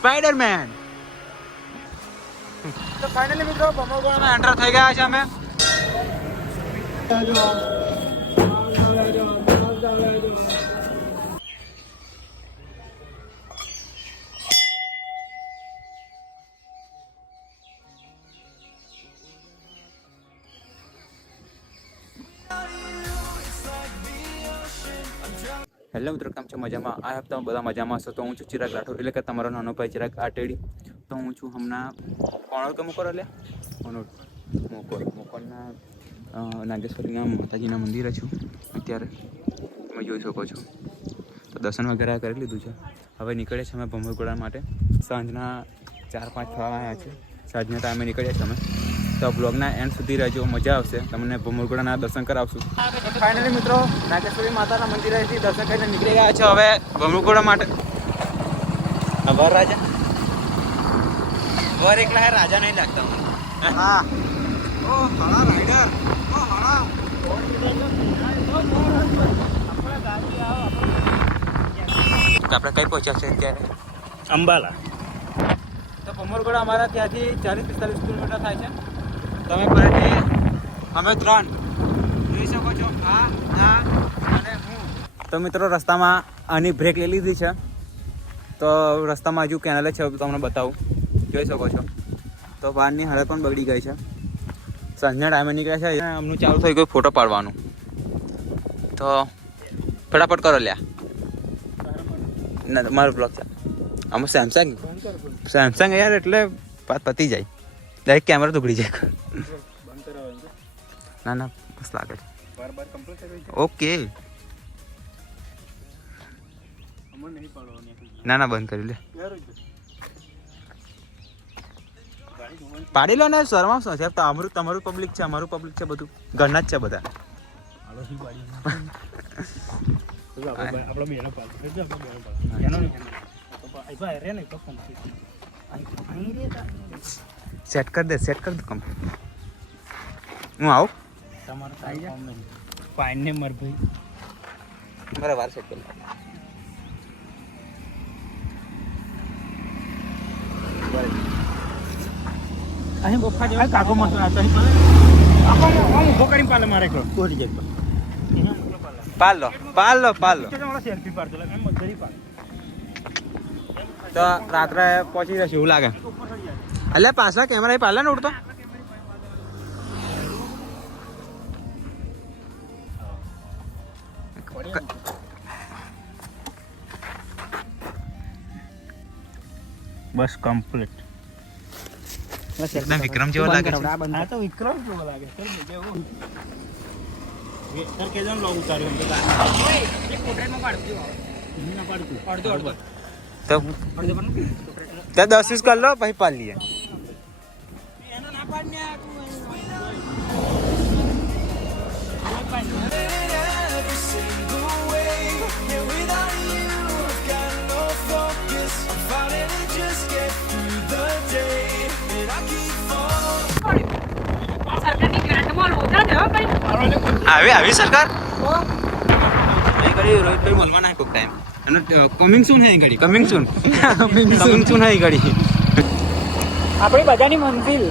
Spider-Man. તો finally મિત્રો ભમરગોળામાં enter થઈ ગયા છે અમે. હેલો મિત્રો, કેમ છો? મજામાં? આ હપ્તા બધા મજામાં હશો. તો હું છું ચિરાગ રાઠોડ, એટલે કે તમારો નાનો ભાઈ ચિરાગ આટેડી. તો હું છું હમણાં કોણોડ કે મુકોર એટલે મોકોરના નાગેશ્વરીના માતાજીના મંદિરે છું અત્યારે. તમે જોઈ શકો છો. તો દર્શન વગેરે કરી લીધું છે. હવે નીકળે છે અમે ભમરગોળા માટે. સાંજના 4-5 થવા આવ્યા છે. સાંજના ટાઈમે નીકળ્યા છે અમે. તો બ્લોગના એન્ડ સુધી રહેજો, મજા આવશે. તમને ભમરગોળાના દર્શન કરાવશું. ફાઇનલી મિત્રો નાગેશ્વરી માતાના મંદિરેથી દર્શન કરીને નીકળી ગયા છે હવે ભમરગોળા માટે. વર રાજા વર એકલા હે, રાજા નહીં લાગતા. હા ઓ હળા રાઈડર, ઓ હળા. આપણે કઈ પહોંચ્યા છે અત્યારે? અંબાલા. તો ભમરગોળા અમારા ત્યાંથી 40-45 કિલોમીટર થાય છે. તમે ફરીથી અમે 3 જોઈ શકો છો, આ અને હું. તો મિત્રો રસ્તામાં આની બ્રેક લઈ લીધી છે. તો રસ્તામાં હજુ કેનાલે છે, તમને બતાવું. જોઈ શકો છો. તો બહારની હાલત પણ બગડી ગઈ છે. સાંજના ટાઈમે નીકળ્યા છે. અમનું ચાલુ થઈ ગયું ફોટો પાડવાનું. તો ફટાફટ કરો લ્યા. ના મારો બ્લોગ છે આમાં. સેમસંગ યાર, એટલે પતી જાય. ડાયરેક્ટ કેમેરા તો ઉગડી જાય. ના ના મસ્ત લાગે છે. ઓકે ના ના બંધ કરી લે. પાડી લો ને. શરમાવ શું છે? તમારું પબ્લિક છે, અમારું પબ્લિક છે, બધું ઘરના જ છે બધા. સેટ કર દે કમ્પ્લીટ. હું આવું ફાઇન ને મર ભાઈ મારા વાર સેટ કરી. અહીં બફા જેવા કાકો મત આ સહી પાલે આમ ઉભો કરીને પાલે મારે કો કોડી જાય પાલ લો. સેલ્ફી પાડતો લાગે એમ મધરી પાડ. તો રાત્રે પહોંચી જશે એવું લાગે. એટલે પાછલા કેમેરા એ પાડલા ને ઉડતો. બસ કમ્પ્લીટ. એકદમ વિક્રમ જેવો લાગે છે. આ તો વિક્રમ જેવો લાગે છે. સર કે જણ લો ઉતાર્યો તો એક પોર્ટ્રેટમાં પાડતી ના પાડતું અડધો તો 10-20 કર લો પછી પાડ લઈએ. એનો ના પાડને આવી સરકાર રોહિતભાઈ બોલવા ના કોક ટાઈમ અને કમિંગ સૂન હે ઘડી. કમિંગ સૂન હે ઘડી. આપણી બધાની મંજિલ.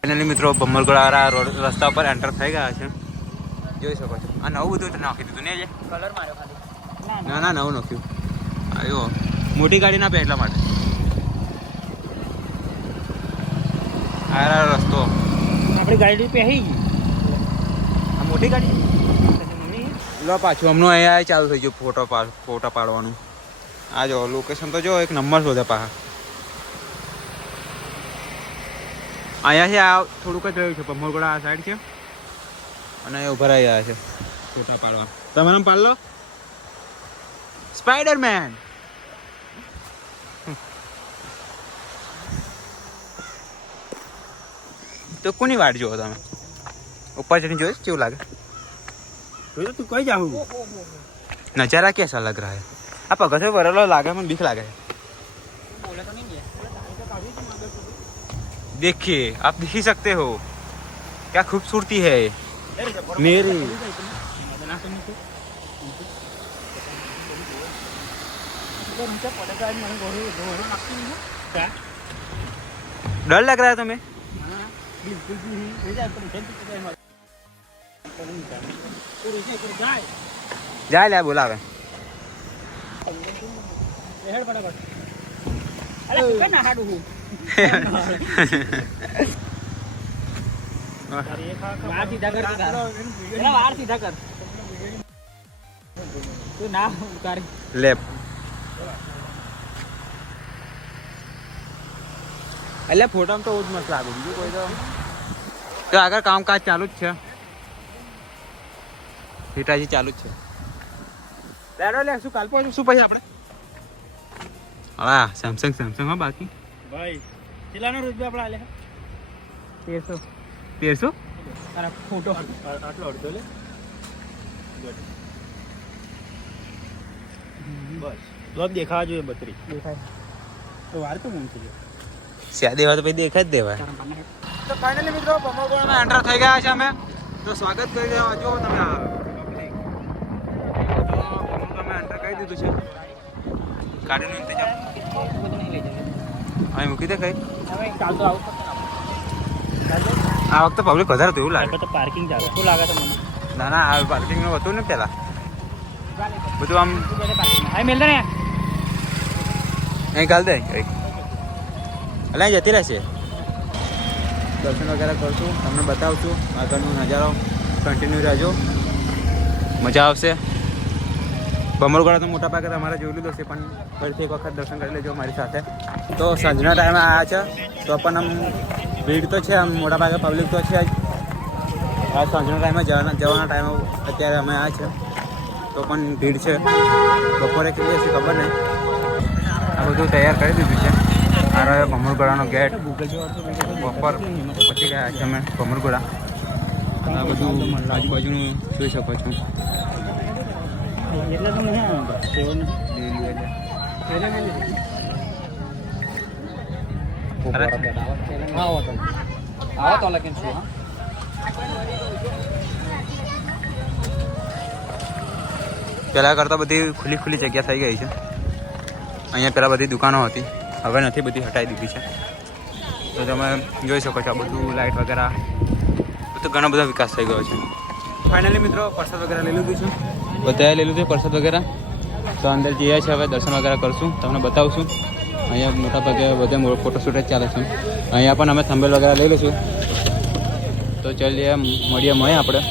ફાઇનલી મિત્રો ભમરગોળા રોડ રસ્તા પર એન્ટર થઈ ગયા છે. જોઈ શકો છો. આ નવું બધું નાખી દીધું ને. કલર માર્યો ખાલી. ના નવું નાખ્યું. આવ્યો મોટી ગાડી ના પે એટલા માટે. આ રસ્તો આપણી ગાડી પહેરી ગઈ. આ મોટી ગાડી લો પાછું હમણાં અહીંયા ચાલુ થઈ ગયું ફોટો પાડવાનું. આ જો લોકેશન તો જો એક નંબર શોધે પાછા. અહીંયાથી આ થોડુંક જ રહ્યું છે. ભમરગોળા આ સાઈડ છે અને ઉભા રહી ગયા છે ફોટા પાડવા. તમારે પાડ લો. સ્પાઈડરમેન. તો કોની વાટ જોવો તમે? ઉપર ચડીને જોઈશ કેવું લાગે. તું કઈ જાઉં નજારા कैसा लग रहा है? આ પગથિયો ભરેલો લાગે, મને બીક લાગે. देखिए आप देख ही सकते हो क्या खूबसूरती है. मेरी डर लग रहा है तुम्हें? जाए ले बोला હવે લે એટલે ફોટામાં તો જ મસ્ત લાગે બીજું કોઈ તો આગળ કામકાજ ચાલુ જ છે હિટાજી ચાલુ જ છે લેડો લે શું કાલ પહોંચું શું પછી આપણે હા સેમસંગ હા બાકી ભાઈ કેટલાનો રૂપિયા આપણે આલે 1300 અરે ફોટો આટલો અડધો લે બસ લોક દેખાવા જોઈએ 32 દેખાય તો વાર તો મન છે સ્યા દેવા તો પછી દેખાય જ દેવાય તો ફાઇનલી મિત્રો પમોગોળમાં એન્ટર થઈ ગયા છે અમે તો સ્વાગત કરી રહ્યા જો તમે આ પમોગોળમાં એન્ટર કરી દીધું છે ગાડીનું ઇંતજામ અહીં મૂકી દે કઈ કાલ તો આવું આ વખતે પબ્લિક વધારે હતું એવું લાગે તો પાર્કિંગ ચાલે શું લાગે તમને ના ના આ પાર્કિંગનું હતું ને પેલા બધું આમ હા મેલ દે ને અહીં કાલ દે કંઈક એટલે અહીં જતી રહેશે દર્શન વગેરે કરશું તમને બતાવશું આગળનો નજારો કન્ટિન્યુ રહેજો મજા આવશે ભમરગોળા તો મોટા ભાગે તમારે જોઈ લીધો છે પણ ફરીથી એક વખત દર્શન કરી લેજો મારી સાથે તો સાંજના ટાઈમે આવ્યા છે તો પણ આમ ભીડ તો છે આમ મોટા ભાગે પબ્લિક તો છે જ આ સાંજના ટાઈમે જવાના ટાઈમે અત્યારે અમે આવ્યા છે તો પણ ભીડ છે બપોરે કેટલી હશે ખબર નહીં આ બધું તૈયાર કરી દીધું છે આ રહ્યો ભમરગોળાનો ગેટ બપોર પછી ગયા છે અમે ભમરગોળા આ બધું આજુબાજુનું જોઈ શકો છો એટલે તો નહીં આવો તો લખીને શું પહેલાં કરતાં બધી ખુલ્લી જગ્યા થઈ ગઈ છે અહીંયા પહેલાં બધી દુકાનો હતી હવે નથી બધી હટાવી દીધી છે તો તમે જોઈ શકો છો આ બધું લાઇટ વગેરે બધું ઘણો બધો વિકાસ થઈ ગયો છે ફાઇનલી મિત્રો પ્રસાદ વગેરે લઈ લીધું છે બધાએ લઈ લીધું પ્રસાદ વગેરે તો અંદર જઈએ છીએ હવે દર્શન વગેરે કરશું તમને બતાવશું અહીંયા મોટા ભાગે બધે ફોટોશૂટ જ ચાલે છે અહીંયા પણ અમે થંબેલ વગેરે લઈ લઈશું તો ચાલીએ મળીએ આપણે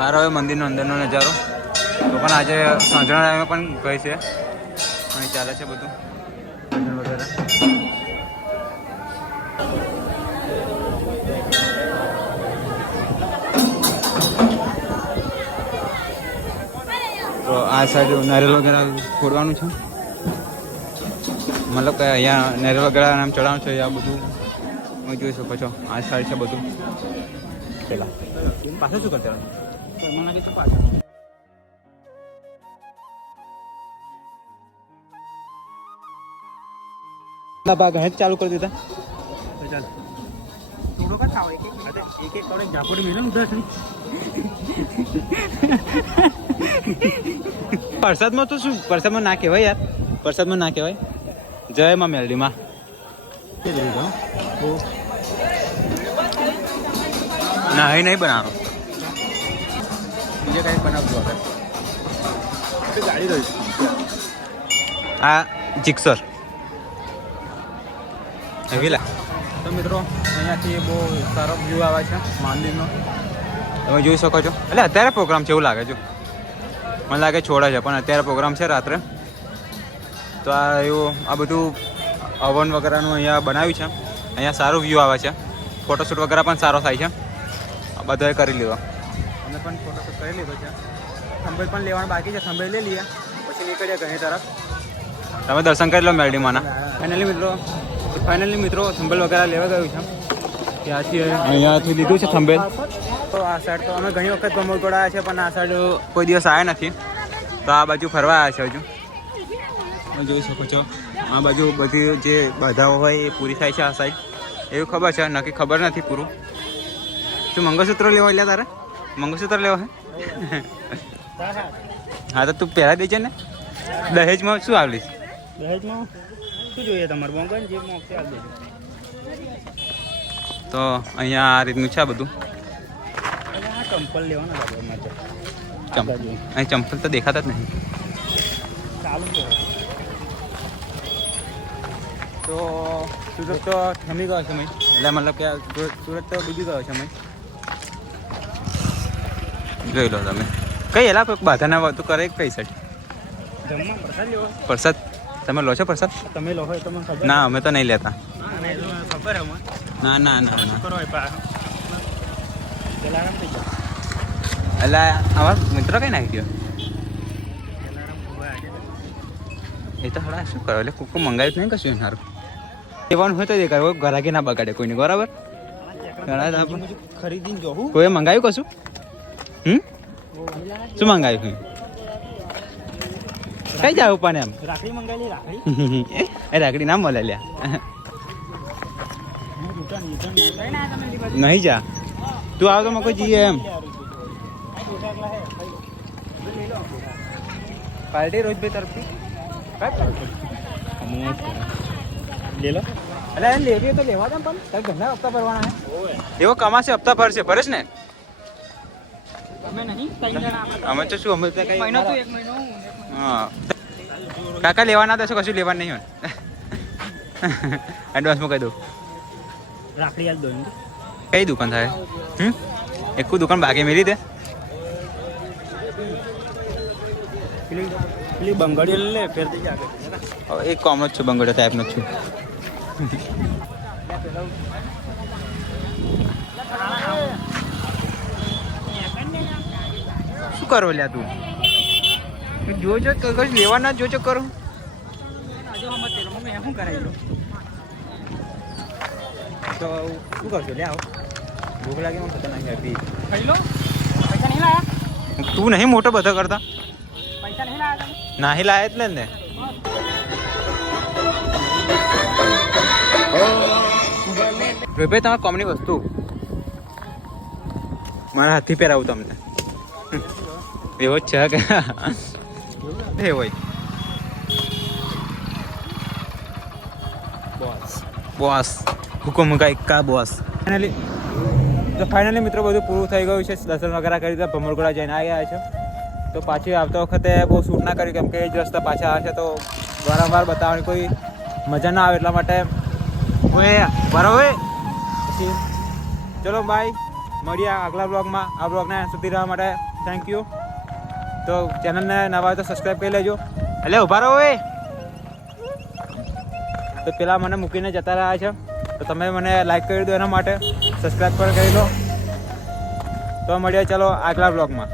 આ રહ્યો મંદિરનો અંદરનો નજારો તો પણ આજે સાંજના ટાઈમે પણ ગઈ છે અહીં ચાલે છે બધું ભજન વગેરે તો આ સાઈડ નારિયેલ વગેરે ફોડવાનું છે મતલબ કે અહીંયા નારિયેલ વગેરે નામ ચડાવવાનું છે આ બધું તમે જોઈ શકો છો આ સાઈડ છે બધું પેલા પાછળ શું કરતા ભાગ ચાલુ કરી દીધા ચાલ થોડું કા ખાવ એક એક થોડે જાપોડી મેલે ઉધર પ્રસાદમાં તો શું પ્રસાદમાં ના કહેવાય યાર પ્રસાદમાં ના કહેવાય જય માં મેલડીમાં ના અહીં નહીં બનાવવાનો બીજે કંઈક બનાવજો આપણે ગાડી રહી આ જીક્સર વિલા તો મિત્રો અહીંયાથી બહુ સારો વ્યૂ આવે છે મંદિરનો તમે જોઈ શકો છો એટલે અત્યારે પ્રોગ્રામ છે એવું લાગે છે મને લાગે છોડે છે પણ અત્યારે પ્રોગ્રામ છે રાત્રે તો આ એવું આ બધું અવન વગેરેનું અહીંયા બનાવ્યું છે અહીંયા સારું વ્યૂ આવે છે ફોટોશૂટ વગેરે પણ સારો થાય છે આ બધાએ કરી લીધો અમે પણ ફોટોશૂટ કરી લીધો છે થંભેલ પણ લેવાનું બાકી છે થંભેલ લઈ લઈએ પછી નીકળીએ ઘણી તરફ તમે દર્શન કરી લો મેરડીમાંના. ફાઇનલી મિત્રો થંભેલ વગેરે લેવા ગયું છે. ત્યાંથી અહીંયાથી લીધું છે થંભેલ. તો આ સાઈડ તો અમે ઘણી વખત ભમરગોળ આવ્યા છે, પણ આ સાઈડ કોઈ દિવસ આવ્યા નથી. તો આ બાજુ ફરવા આવ્યા છે હજુ. તમે જોઈ શકો છો આ બાજુ બધી જે બાધાઓ હોય એ પૂરી થાય છે આ સાઈડ, એવું ખબર છે. નક્કી ખબર નથી પૂરું. શું મંગળસૂત્ર લેવા એટલે તારે મંગળસૂત્ર લેવા હે? હા તો તું પહેરા દેજે ને. દહેજમાં શું આવલીશ? દહેજમાં શું જોઈએ તમારે? મોંઘા જે મોકશે આ દેજો. તો અહીંયા આ રીતનું છે બધું. ચંપલ લેવાના હતા મારે. અહીં ચંપલ તો દેખાતા જ નહીં. ચાલુ કરો. તો સુરત તો થમી ગયો છે મેં, એટલે મતલબ કે સુરત તો બીજું ગયો છે મેં. જોઈ લો તમે. કઈ એલા કોઈ બાધાના વાતું કરે કઈ સાઈડ? જમવા પ્રસાદ લેવો. પ્રસાદ તમે લો છો પ્રસાદ? તમે લો હોય તમને ખબર? ના અમે તો નહીં લેતા. ખબર હે ના ના ના ના. કરો જલારામ થઈ જાય. એટલે અમારો મિત્ર કઈ નાખી ગયો એ તો હડા શું કરો? એટલે કોકો મંગાવ્યું નહીં કશું સારું. લેવાનું હોય તો દેખાય, ઘરાકી ના બગાડે કોઈને. બરાબર ખરીદીને જોઉં. કોઈ મંગાવ્યું કશું? શું મંગાવ્યું? કઈ જાવ પણ એમ રાખડી મંગાવી. રાખડી એ રાખડી ના મળે લ્યા. નહીં જા તું આવ તો કોઈ જઈએ એમ. પાર્ટી રોજ ભાઈ તરફથી લે લો. એટલે એને લેવી તો લેવા દે, પણ તારે ઘરના હપ્તા ભરવાના હે. એવો કમાશે હપ્તા ભરશે, ભરેશ ને? અમે નહીં અમે તો શું, અમે તો કઈ મહિનો તો 1 મહિનો. હા કાકા લેવાના તો કશું લેવાનું નહીં હોય. એડવાન્સમાં કહી દઉં. રાખડી આલ દો. કઈ દુકાન થાય? એક દુકાન બાકી મેલી દે. પેલી બંગડીઓ લે ફેર દઈ આગળ. એક કોમનો જ છું, બંગડો ટાઈપનો જ છું. શું કરો લ્યા તું? જોજો કશું લેવાના જોજો કરો. શું કરાવી લો તો શું કરશો? લે આવો, ભૂખ લાગી મને ખતરનાક હતી. ખાઈ લો. પૈસા નહીં લાયા? તું નહીં મોટો બધો કરતા? પૈસા નહીં લાયા? નાહી લાય એટલે ને. ભાઈ તમારે કોમની વસ્તુ મારા હાથથી પહેરાવું તમને. એવો જ છે કે એ હોય બોસ હુકમ કાંઈ કા બોસ. ફાઇનલી મિત્રો બધું પૂરું થઈ ગયું છે. દર્શન વગેરે કરી દીધા, ભમરગોળા જઈને આવ્યા છે. તો પાછી આવતા વખતે બહુ શૂટ ના કર્યું, કેમ કે એ જ રસ્તા પાછા આવે છે તો વારંવાર બતાવવાની કોઈ મજા ના આવે, એટલા માટે બરાબર. પછી ચલો બાય, મળીએ આગલા બ્લોગમાં. આ બ્લોગને સુધી રહેવા માટે થેન્ક યુ. તો ચેનલને નવા હોય તો સબસ્ક્રાઈબ કરી લેજો. એટલે ઉભા રહો એ. તો પેલા મને મૂકીને જતા રહ્યા છે, તો તમે મને લાઈક કરી દો, એના માટે સબસ્ક્રાઈબ પણ કરી લો. તો મળીએ ચલો આગલા બ્લોગમાં.